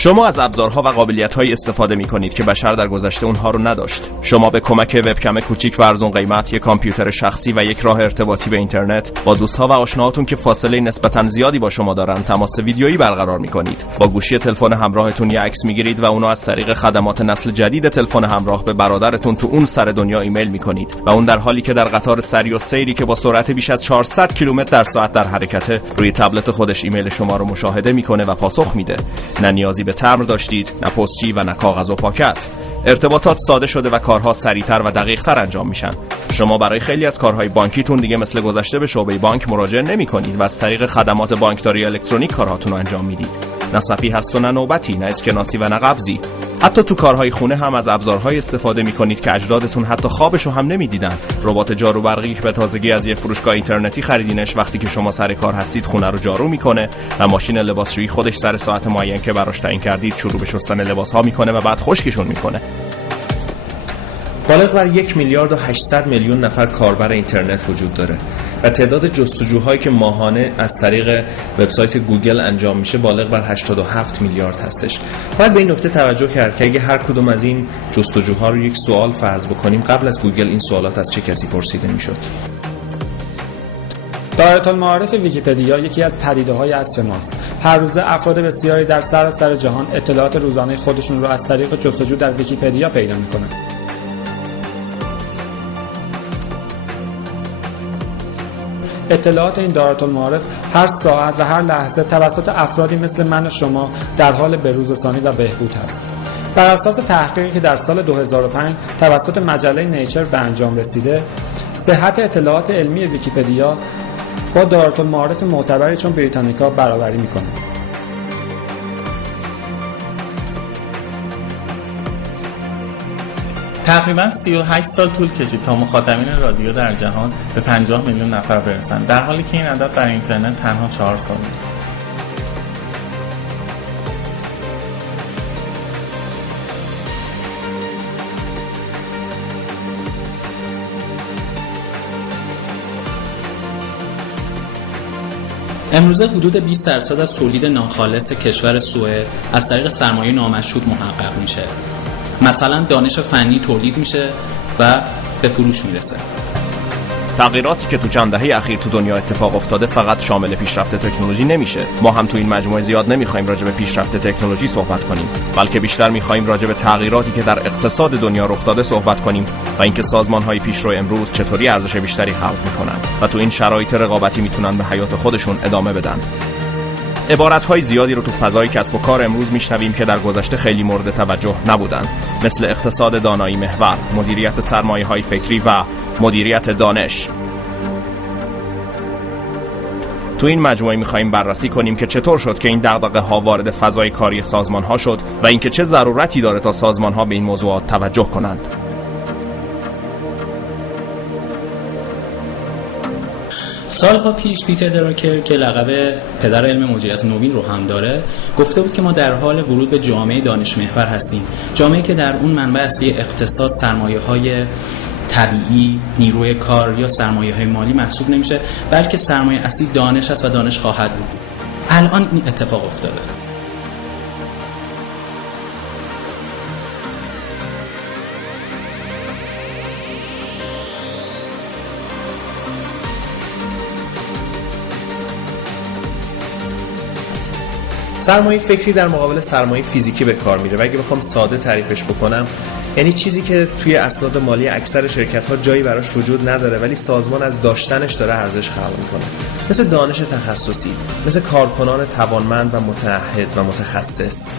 شما از ابزارها و قابلیت‌های استفاده می‌کنید که بشر در گذشته اونها رو نداشت. شما به کمک وبکم کوچیک و ارزون قیمت، یک کامپیوتر شخصی و یک راه ارتباطی به اینترنت با دوست‌ها و آشناهاتون که فاصله نسبتاً زیادی با شما دارن تماس ویدیویی برقرار می‌کنید. با گوشی تلفن همراهتون یک عکس می‌گیرید و اونو از طریق خدمات نسل جدید تلفن همراه به برادرتون تو اون سر دنیا ایمیل می‌کنید و اون در حالی که در قطار سری و سیری که با سرعت بیش از 400 کیلومتر در ساعت در حرکته، روی تبلت خودش ایمیل شما رو مشاهده می‌کنه و پاسخ میده. نه نیازی به تمبر داشتید، نه پستچی و نه کاغذ و پاکت. ارتباطات ساده شده و کارها سریعتر و دقیق‌تر انجام میشن. شما برای خیلی از کارهای بانکیتون دیگه مثل گذشته به شعبه بانک مراجعه نمی‌کنید و از طریق خدمات بانکداری الکترونیک کارهاتون رو انجام میدید. نه صفی هست و نه نوبتی، نه اسکناسی و نه قبضی. حتی تو کارهای خونه هم از ابزارهای استفاده می‌کنید که اجدادتون حتی خوابشو هم نمی‌دیدن. ربات جارو برقی که به تازگی از یه فروشگاه اینترنتی خریدینش، وقتی که شما سر کار هستید خونه رو جارو می‌کنه و ماشین لباسشویی خودش سر ساعت معین که براش تعیین کردید شروع به شستن لباس‌ها می‌کنه و بعد خشکشون می‌کنه. بالغ بر 1,800,000,000 نفر کاربر اینترنت وجود داره و تعداد جستجوهایی که ماهانه از طریق وبسایت گوگل انجام میشه بالغ بر 87 میلیارد هستش. باید به این نکته توجه کرد که اگه هر کدوم از این جستجوها رو یک سوال فرض بکنیم، قبل از گوگل این سوالات از چه کسی پرسیده میشد؟ دایره‌المعارف ویکی‌پدیا یکی از پدیده‌های عصر ماست. هر روزه افراد بسیاری در سراسر جهان اطلاعات روزانه خودشون رو از طریق جستجو در ویکی‌پدیا پیدا می‌کنند. اطلاعات این دایره‌المعارف هر ساعت و هر لحظه توسط افرادی مثل من و شما در حال بروزرسانی و بهبود هست. بر اساس تحقیقی که در سال 2005 توسط مجله نیچر به انجام رسیده، صحت اطلاعات علمی ویکی‌پدیا با دایره‌المعارف معتبری چون بریتانیکا برابری می‌کنه. تقریباً 38 سال طول کشید تا مخاطبین رادیو در جهان به 50 میلیون نفر برسند، در حالی که این عدد در اینترنت تنها 4 سال بود. امروزه حدود 20% از تولید ناخالص کشور سوئد از طریق سرمایه نامشروط محقق میشه. مثلا دانش فنی تولید میشه و به فروش میرسه. تغییراتی که تو چند دهه اخیر تو دنیا اتفاق افتاده فقط شامل پیشرفت تکنولوژی نمیشه. ما هم تو این مجموعه زیاد نمیخوایم راجع به پیشرفت تکنولوژی صحبت کنیم، بلکه بیشتر میخوایم راجع به تغییراتی که در اقتصاد دنیا رخ داده صحبت کنیم و اینکه سازمان‌های پیشرو امروز چطوری ارزش بیشتری خلق میکنن و تو این شرایط رقابتی میتونن به حیات خودشون ادامه بدن. عبارت‌های زیادی رو تو فضای کسب و کار امروز میشنویم که در گذشته خیلی مورد توجه نبودن، مثل اقتصاد دانایی محور، مدیریت سرمایه‌های فکری و مدیریت دانش. تو این مجموعه می‌خوایم بررسی کنیم که چطور شد که این دغدغه‌ها وارد فضای کاری سازمان‌ها شد و اینکه چه ضرورتی داره تا سازمان‌ها به این موضوعات توجه کنند. سالها پیش پیتر دراکر که لقب پدر علم مدیریت نوین رو هم داره، گفته بود که ما در حال ورود به جامعه دانش محور هستیم. جامعه‌ای که در اون منبع اصلی اقتصاد سرمایه‌های طبیعی، نیروی کار یا سرمایه‌های مالی محسوب نمیشه، بلکه سرمایه اصلی دانش است و دانش خواهد بود. الان این اتفاق افتاده. سرمایه فکری در مقابل سرمایه فیزیکی به کار میره و اگه بخوام ساده تعریفش بکنم، یعنی چیزی که توی اسناد مالی اکثر شرکت‌ها جایی براش وجود نداره ولی سازمان از داشتنش داره ارزش خلق میکنه، مثل دانش تخصصی، مثل کارکنان توانمند و متعهد و متخصص،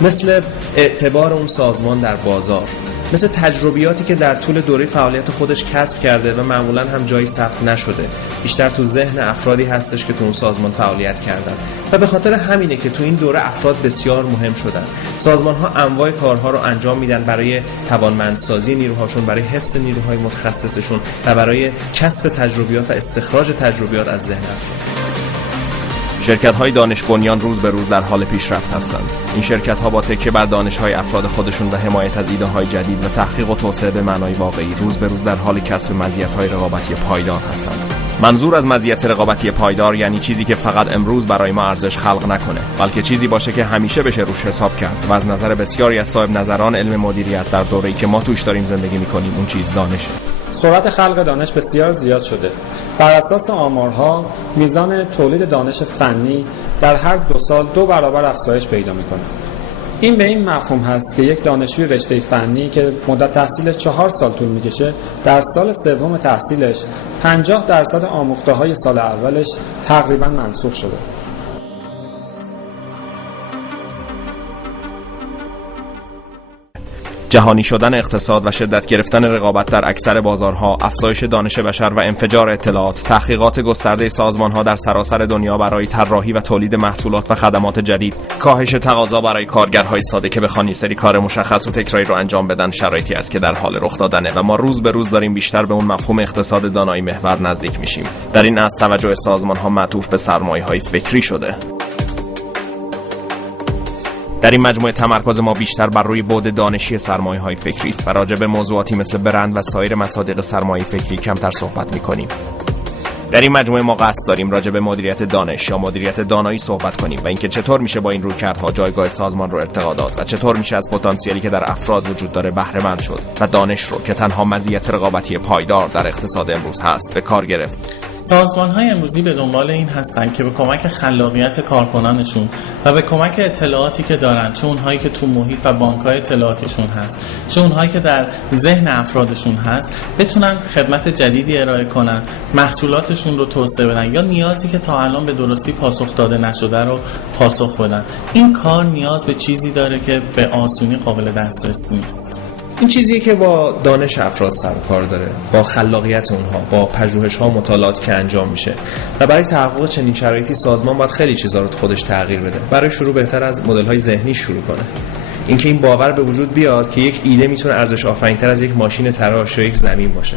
مثل اعتبار اون سازمان در بازار، مثل تجربیاتی که در طول دوره فعالیت خودش کسب کرده و معمولاً هم جایی ثبت نشده، بیشتر تو ذهن افرادی هستش که تو اون سازمان فعالیت کردن و به خاطر همینه که تو این دوره افراد بسیار مهم شدن. سازمان‌ها انواع کارها رو انجام میدن برای توانمندسازی نیروهاشون، برای حفظ نیروهای متخصصشون و برای کسب تجربیات و استخراج تجربیات از ذهن افراد. شرکت‌های دانش بنیان روز به روز در حال پیشرفت هستند. این شرکت‌ها با تکیه بر دانش‌های افراد خودشون و حمایت از ایده‌های جدید و تحقیق و توسعه به معنای واقعی روز به روز در حال کسب مزیت‌های رقابتی پایدار هستند. منظور از مزیت رقابتی پایدار یعنی چیزی که فقط امروز برای ما ارزش خلق نکنه، بلکه چیزی باشه که همیشه بشه روش حساب کرد و از نظر بسیاری از صاحب نظران علم مدیریت در دوره‌ای که ما توش داریم زندگی می‌کنیم اون چیز دانشه. سرعت خلق دانش بسیار زیاد شده. بر اساس آمارها میزان تولید دانش فنی در هر 2 سال 2 برابر افزایش پیدا میکنه. این به این مفهوم هست که یک دانشجوی رشته فنی که مدت تحصیلش 4 سال طول میکشه، در سال سوم تحصیلش 50% آموخته‌های سال اولش تقریبا منسوخ شده. جهانی شدن اقتصاد و شدت گرفتن رقابت در اکثر بازارها، افزایش دانش بشر و انفجار اطلاعات، تحقیقات گسترده سازمان‌ها در سراسر دنیا برای طراحی و تولید محصولات و خدمات جدید، کاهش تقاضا برای کارگرهای ساده که بخوان یه سری کار مشخص و تکراری رو انجام بدن، شرایطی است که در حال رخ دادنه و ما روز به روز داریم بیشتر به اون مفهوم اقتصاد دانایی محور نزدیک میشیم. در این از توجه سازمان‌ها معطوف به سرمایه‌های فکری شده. در این مجموعه تمرکز ما بیشتر بر روی بعد دانشی سرمایه‌های فکری است و راجع به موضوعاتی مثل برند و سایر مصادیق سرمایه فکری کمتر صحبت می‌کنیم. در این مجموعه ما قصد داریم راجع به مدیریت دانش یا مدیریت دانایی صحبت کنیم و اینکه چطور میشه با این رویکردها جایگاه سازمان رو ارتقا داد و چطور میشه از پتانسیلی که در افراد وجود داره بهره مند شد و دانش رو که تنها مزیت رقابتی پایدار در اقتصاد امروز هست به کار گرفت. سازمان‌های امروزی به دنبال این هستند که به کمک خلاقیت کارکنانشون و به کمک اطلاعاتی که دارن، چه اونهایی که تو محیط و بانک‌های اطلاعاتشون هست، چه اونهایی که در ذهن افرادشون هست، بتونن خدمت جدیدی ارائه کنن، محصولاتشون رو توسعه بدن یا نیازی که تا الان به درستی پاسخ داده نشده رو پاسخ بدن. این کار نیاز به چیزی داره که به آسونی قابل دسترس نیست. این چیزیه که با دانش افراد سر و کار داره، با خلاقیت اونها، با پژوهش‌ها و مطالعات که انجام میشه و برای تحقق چنین شرایطی سازمان باید خیلی چیزا رو خودش تغییر بده. برای شروع بهتر از مدل‌های ذهنی شروع کنه. اینکه این باور به وجود بیاد که یک ایده میتونه ارزش آفرین‌تر از یک ماشین تراش یا یک زمین باشه.